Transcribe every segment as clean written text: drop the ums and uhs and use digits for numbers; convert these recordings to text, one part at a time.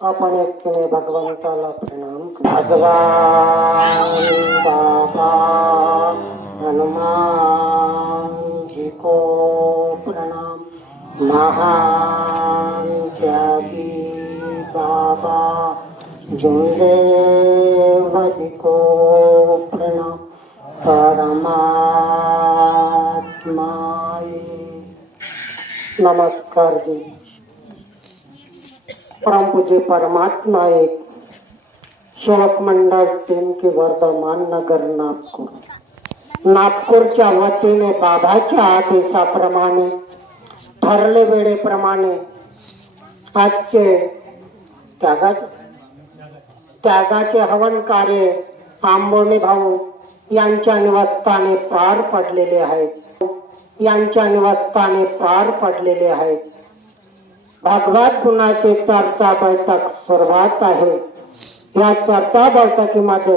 आपण एकट्याने भगवंताला प्रणाम करू. भगवान बाबा हनुमान जी को प्रणाम. महान त्यागी बाबा गुरुदेव जी को प्रणाम. परमात्मा नमस्कार जी. परम पूज्य परमात्मा एक सेवक मंडळ टीम के वर्धमान नगर नागपूर. नागपूरच्या वतीने बाबाच्या आदेशाप्रमाणे ठरले वेळेप्रमाणे आजचे त्यागाचे हवन कार्य आंबोणे भाऊ यांच्या निवासस्थानी पार पडलेले आहे. भागवत गुणाचे चर्चा बैठक सुरुवात आहे. या चर्चा बैठकीमध्ये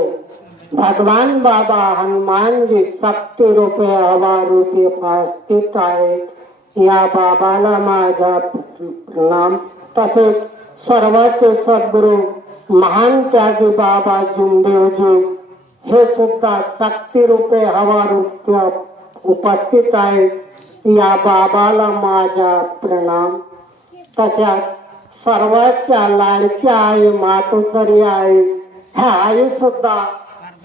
भगवान बाबा हनुमानजी शक्ती रूपे हवा रूपे उपस्थित आहेत. या बाबाला माझा प्रणाम. तसेच सर्वांचे सद्गुरू महान त्यागी बाबा जुमदेवजी हे सुद्धा शक्ती रूपे हवा रूपे उपस्थित आहेत. या बाबाला माझा प्रणाम. तशाच सर्वांच्या लाडक्या आई मातोश्री आई ह्या आई सुद्धा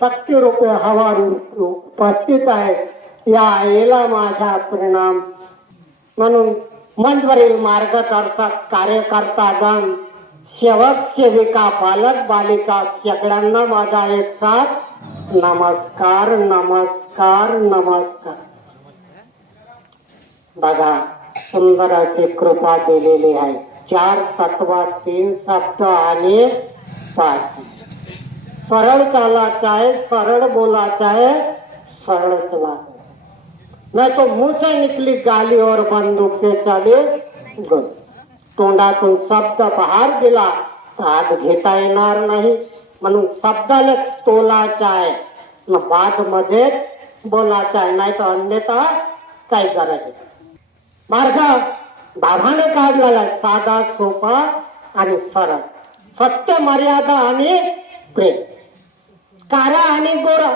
शक्ती रूपे हवा रूपे उपस्थित आहे. या आईला माझा प्रणाम. म्हणून मंचवरील मार्गदर्शक कार्यकर्ता गण सेवक सेविका बालक बालिका सगळ्यांना माझा एक साथ नमस्कार नमस्कार नमस्कार. बघा सुंदर अशी कृपा दिलेली आहे. 4 तत्व 3 शब्द आणि 5. सरळ चालायचं आहे, सरळ बोलायचं आहे, सरळ चलायचं. नाही तो मुंह से निकली गाली और बंदूक से चले गोली. तोंडातून शब्द बाहेर गेला तर आत घेता येणार नाही. म्हणून शब्दाला तोलायचा आहे, बाद मध्ये बोलायचा आहे, नाही तर अन्यथा काही करायचं. मार्ग बाबाने काढलेला साधा सोपा आणि सरळ. सत्य मर्यादा आणि प्रेम. काळा आणि गोरा,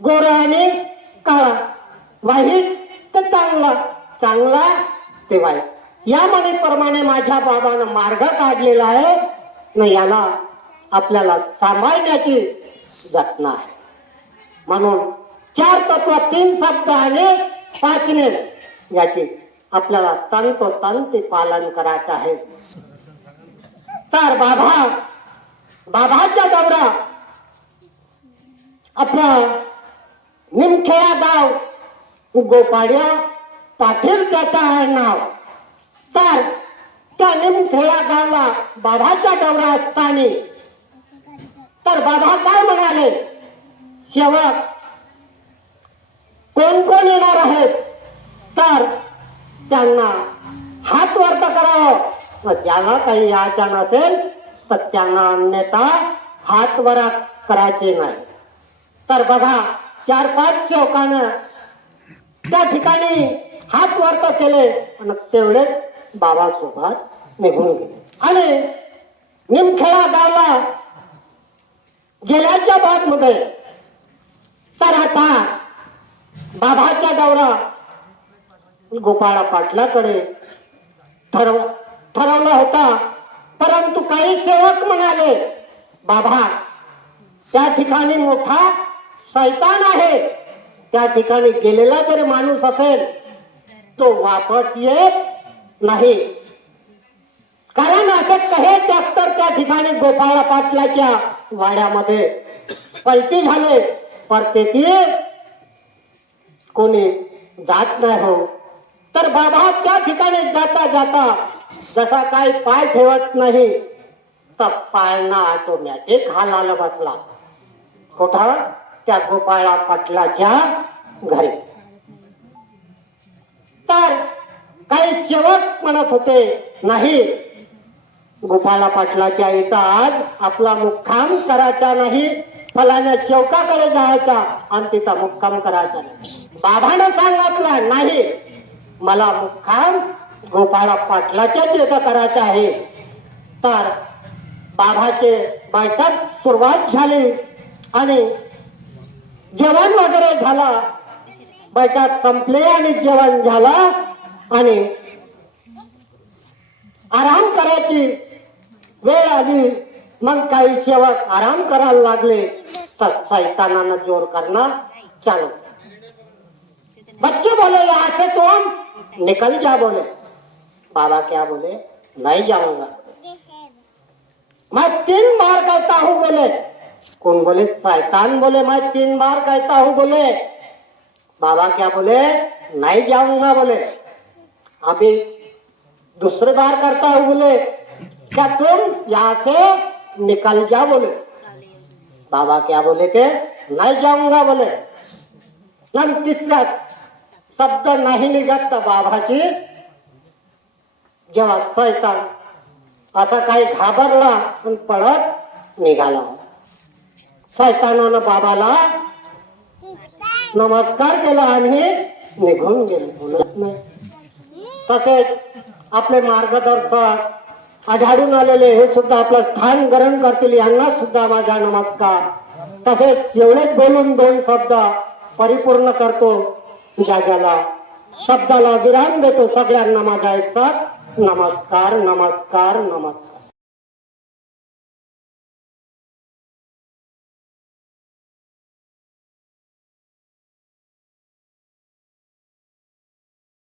गोरा आणि काळा, वाईट तर चांगला, चांगला ते वाईट. या म्हणीप्रमाणे माझ्या बाबानं मार्ग काढलेला आहे न याला आपल्याला सांभाळण्याची जटना आहे. म्हणून 4 तत्व 3 शब्द आणि 5 नेम याची आपल्याला तंतोतंत पालन करायचं आहे. तर बाबाच्या दौरा आपला निमखेडा गाव गोपाड्या पाटील त्याचं आहे नाव. तर त्या निमखेडा गावला बाबाचा दौरा असताना तर बाबा काय म्हणाले, सेवक कोण कोण येणार आहेत तर त्यांना हात वर करावं. ज्याला काही यायचं नसेल तर त्यांना अन्यथा हात वर करायचे नाही. तर बघा 4-5 सेवकानं त्या ठिकाणी हात वर केले आणि तेवढेच बाबा सोबत निघून गेले. आणि निमखेडा गावला गेल्याच्या बाद मध्ये तर आता बाबाचा दौरा गोपाळा पाटलाकडे ठरवला होता. परंतु काही सेवक म्हणाले, बाबा त्या ठिकाणी मोठा शैतान आहे. त्या ठिकाणी गेलेला जरी माणूस असेल तो वापस येत नाही. कारण असे काही ट्रॅक्टर त्या ठिकाणी गोपाळा पाटलाच्या वाड्यामध्ये पलटी झाले, पण तेथे कोणी जात नाही हो. तर बाबा त्या ठिकाणी जाता जाता जसा काही पाय ठेवत नाही तर पाळणा ऑटोमॅटिक हालायला बसला. कुठं? त्या गोपाळा पाटलाच्या घरी. तर काही सेवक म्हणत होते, नाही गोपाळा पाटलाच्या इथं आज आपला मुक्काम करायचा नाही, फलाण्या सेवकाकडे जायचा आणि तिथं मुक्काम करायचा नाही. बाबानं सांगितलं नाही, मला मुक्काम गोपाळा पाटलाच्याच इथं करायचा आहे. तर बाबाचे बैठक सुरुवात झाली आणि जेवण वगैरे झाला. बैठक संपले आणि जेवण झाला आणि आराम करायची वेळ आली. मग काही सेवक आराम करायला लागले तर शैतानानं जोर करना चालू. बच्चे बोले यहाँ से तुम निकल जा. बोले बाबा क्या बोले? नहीं जाऊंगा. मैं 3 बार कहता हूँ. बोले कौन? बोले शैतान. बोले मैं 3 बार कहता हूँ. बोले बाबा क्या बोले? नहीं जाऊंगा. बोले अभी दूसरी बार करता हूँ. बोले क्या तुम यहाँ से निकल जा. बोले बाबा क्या बोले के नहीं जाऊंगा. बोले नम तिसरा शब्द नाही निघत तर बाबाची जेव्हा शैतान असा काही घाबरला आणि पळत निघाला. शैतानानं बाबाला नमस्कार केला आणि निघून गेले. बोलत नाही. तसेच आपले मार्गदर्शक आढळून आलेले हे सुद्धा आपलं स्थान ग्रहण करतील. यांना सुद्धा माझा नमस्कार. तसेच एवढेच बोलून 2 शब्द परिपूर्ण करतो. जागाला शब्दाला विराम देतो. सगळ्यांना माझा एक नमस्कार नमस्कार नमस्कार.